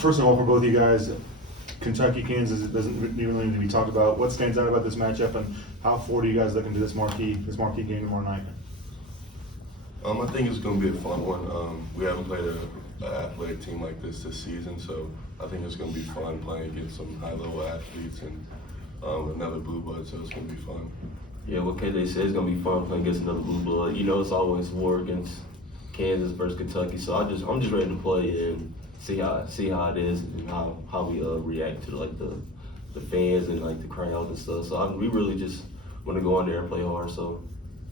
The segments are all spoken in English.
First of all, for both of you guys, Kentucky, Kansas, it doesn't even really need to be talked about. What stands out about this matchup, and how forward are you guys looking to this marquee game tomorrow night? I think it's going to be a fun one. We haven't played an athletic team like this season, so I think it's going to be fun playing against some high-level athletes and another blue blood, so it's going to be fun. Yeah, what KJ said, it's gonna be fun playing against another blue blood. You know, it's always war against Kansas versus Kentucky. So I'm just ready to play and see how it is and how we react to like the fans and like the crowds and stuff. So we really just want to go in there and play hard. So.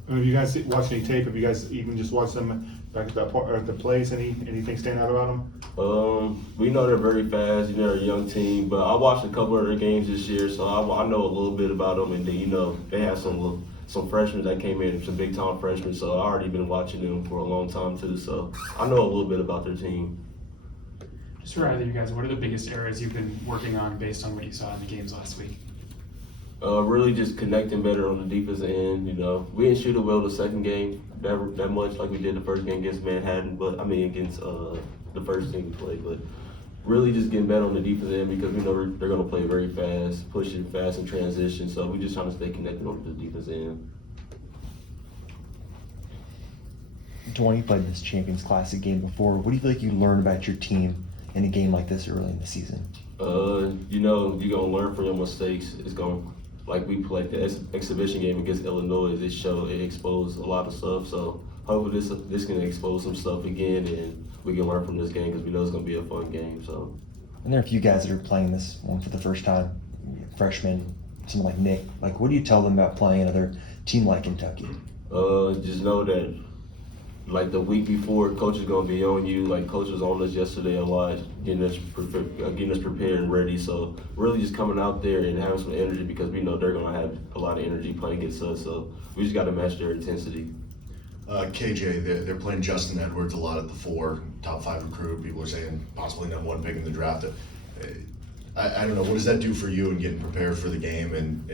Have you guys watched any tape? Have you guys even just watched them back at the place? Anything stand out about them? We know they're very fast. You know, they're a young team, but I watched a couple of their games this year, so I know a little bit about them. And then, you know, they have some freshmen that came in, some big time freshmen. So I already been watching them for a long time too. So I know a little bit about their team. Just for either of you guys, what are the biggest areas you've been working on based on what you saw in the games last week? Really just connecting better on the defensive end. You know, we didn't shoot it well the second game that much like we did the first game against Manhattan, but I mean against the first team we played. But really just getting better on the defensive end because we know they're going to play very fast, push it fast in transition. So we just trying to stay connected on the defensive end. Dajuan, you played this Champions Classic game before. What do you feel like you learned about your team in a game like this early in the season? You know, you're going to learn from your mistakes. It's going to, like we played the exhibition game against Illinois, it exposed a lot of stuff. So hopefully this can expose some stuff again, and we can learn from this game because we know it's going to be a fun game. So. And there are a few guys that are playing this one for the first time, freshmen, someone like Nick. Like, what do you tell them about playing another team like Kentucky? Just know that, like the week before, coach is gonna be on you. Like coach was on us yesterday a lot, getting us prepared and ready. So really just coming out there and having some energy because we know they're gonna have a lot of energy playing against us. So we just got to match their intensity. KJ, they're playing Justin Edwards a lot at the 4, top 5 recruit. People are saying possibly #1 pick in the draft. I don't know, what does that do for you in getting prepared for the game and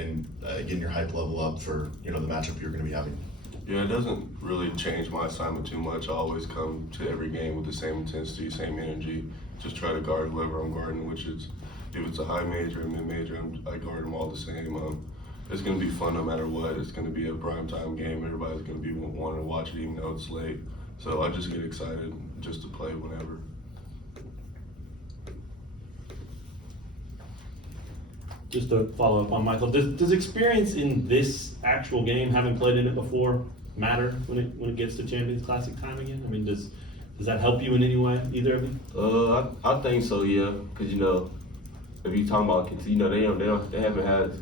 getting your hype level up for the matchup you're going to be having? Yeah, it doesn't really change my assignment too much. I always come to every game with the same intensity, same energy. Just try to guard whoever I'm guarding, which is, if it's a high major or mid major, I guard them all the same. It's going to be fun no matter what. It's going to be a primetime game. Everybody's going to be wanting to watch it even though it's late. So I just get excited just to play whenever. Just to follow up on Michael, does experience in this actual game, having played in it before, matter when it gets to Champions Classic time again? I mean, does that help you in any way, either of you? I think so, yeah. Because if you talking about, they haven't had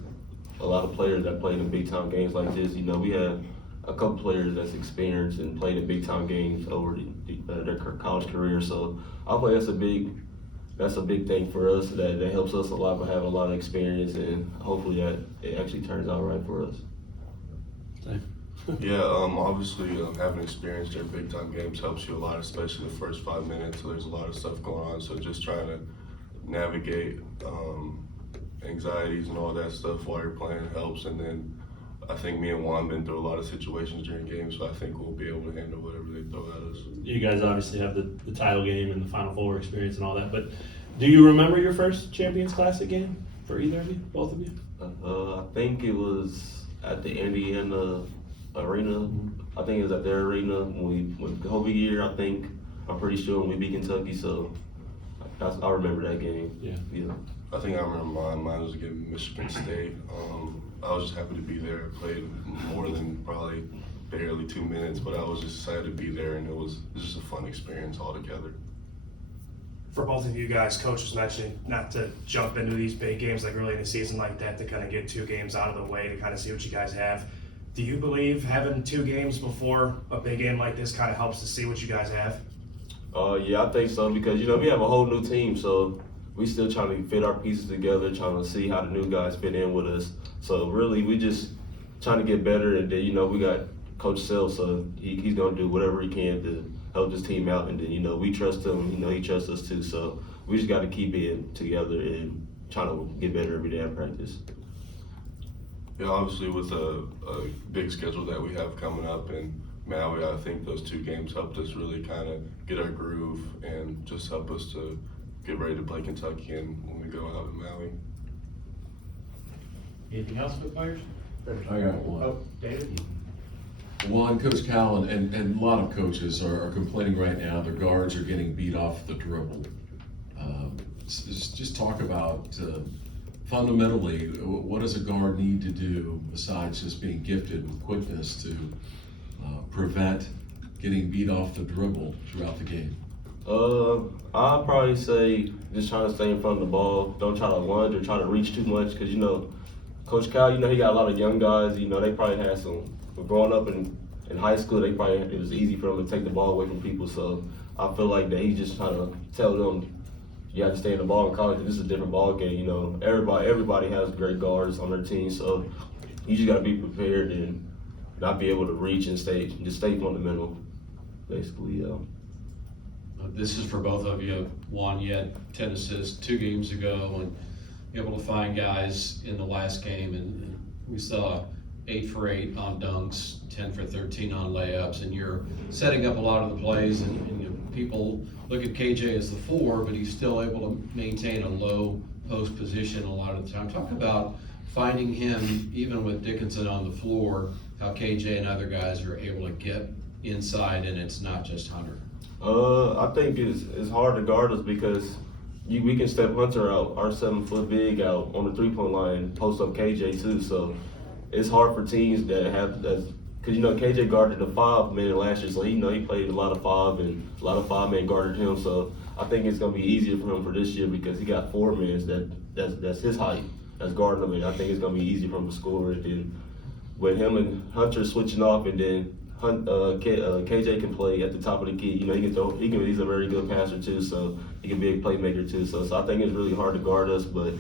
a lot of players that played in big time games like this. We had a couple players that's experienced and played in big time games over their college career. So I think that's a big thing for us. That helps us a lot by having a lot of experience, and hopefully that it actually turns out right for us. Yeah, obviously having experience during big time games helps you a lot, especially the first 5 minutes. So there's a lot of stuff going on. So just trying to navigate anxieties and all that stuff while you're playing helps. And then I think me and Juan been through a lot of situations during games, so I think we'll be able to handle whatever they throw at us. You guys obviously have the title game and the Final Four experience and all that, but do you remember your first Champions Classic game for either of you, both of you? I think it was at the Indiana Arena. I think it was at their arena when the whole year. I'm pretty sure when we beat Kentucky. So I remember that game. Yeah. I think I remember mine was against Michigan State. I was just happy to be there. I played more than probably barely 2 minutes, but I was just excited to be there, and it was just a fun experience altogether. For both of you guys, Coach was mentioning not to jump into these big games like early in the season like that, to kind of get 2 games out of the way to kind of see what you guys have. Do you believe having 2 games before a big game like this kind of helps to see what you guys have? Yeah, I think so because we have a whole new team, so we still trying to fit our pieces together, trying to see how the new guys fit in with us. So really, we just trying to get better, and then we got Coach Self, so he's gonna do whatever he can to help this team out, and then we trust him, he trusts us too. So we just got to keep it together and trying to get better every day at practice. Yeah, obviously with a big schedule that we have coming up in Maui, I think those 2 games helped us really kind of get our groove and just help us to get ready to play Kentucky and when we go out in Maui. Anything else for the players? I got one. Oh, David? One, Coach Callen, and a lot of coaches are complaining right now, their guards are getting beat off the dribble. Just talk about fundamentally, what does a guard need to do besides just being gifted with quickness to prevent getting beat off the dribble throughout the game? I'd probably say just trying to stay in front of the ball. Don't try to lunge or try to reach too much because, you know, Coach Cal, you know, he got a lot of young guys. You know, they probably had some, growing up in high school, it was easy for them to take the ball away from people. So I feel like that he's just trying to tell them, you have to stay in the ball in college. This is a different ball game. You know, everybody has great guards on their team. So you just got to be prepared and not be able to reach and stay fundamental, basically. This is for both of you. Juan, you had 10 assists 2 games ago and able to find guys in the last game, and we saw 8 for 8 on dunks, 10 for 13 on layups, and you're setting up a lot of the plays, and you know, people look at KJ as the 4, but he's still able to maintain a low post position a lot of the time. Talk about finding him, even with Dickinson on the floor, how KJ and other guys are able to get inside, and it's not just Hunter. I think it's hard to guard us because we can step Hunter out, our 7-foot big out on the 3-point line, post up KJ too. So it's hard for teams that have that, because you know KJ guarded the 5-man last year, so he played a lot of 5 and a lot of 5-men guarded him. So I think it's gonna be easier for him for this year because he got 4-men that's his height that's guarding him, and I think it's gonna be easier for him to score. And then with him and Hunter switching off, and then KJ can play at the top of the key. You know, he's a very good passer too, so he can be a playmaker too. So I think it's really hard to guard us, but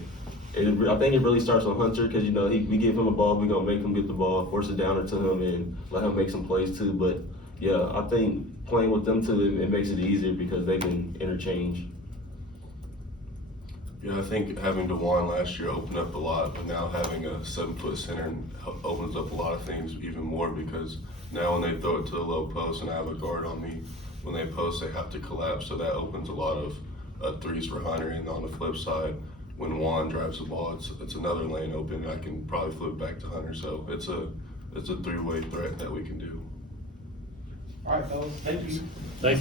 I think it really starts on Hunter because, you know, we give him a ball, we're going to make him get the ball, force it down to him, and let him make some plays too. But yeah, I think playing with them too, it makes it easier because they can interchange. Yeah, I think having Dajuan last year opened up a lot, but now having a 7-foot center opens up a lot of things even more because now when they throw it to the low post and I have a guard on me, when they post, they have to collapse. So that opens a lot of threes for Hunter. And on the flip side, when Juan drives the ball, it's another lane open. I can probably flip back to Hunter. So it's a 3-way threat that we can do. All right, fellas, thank you. Thanks,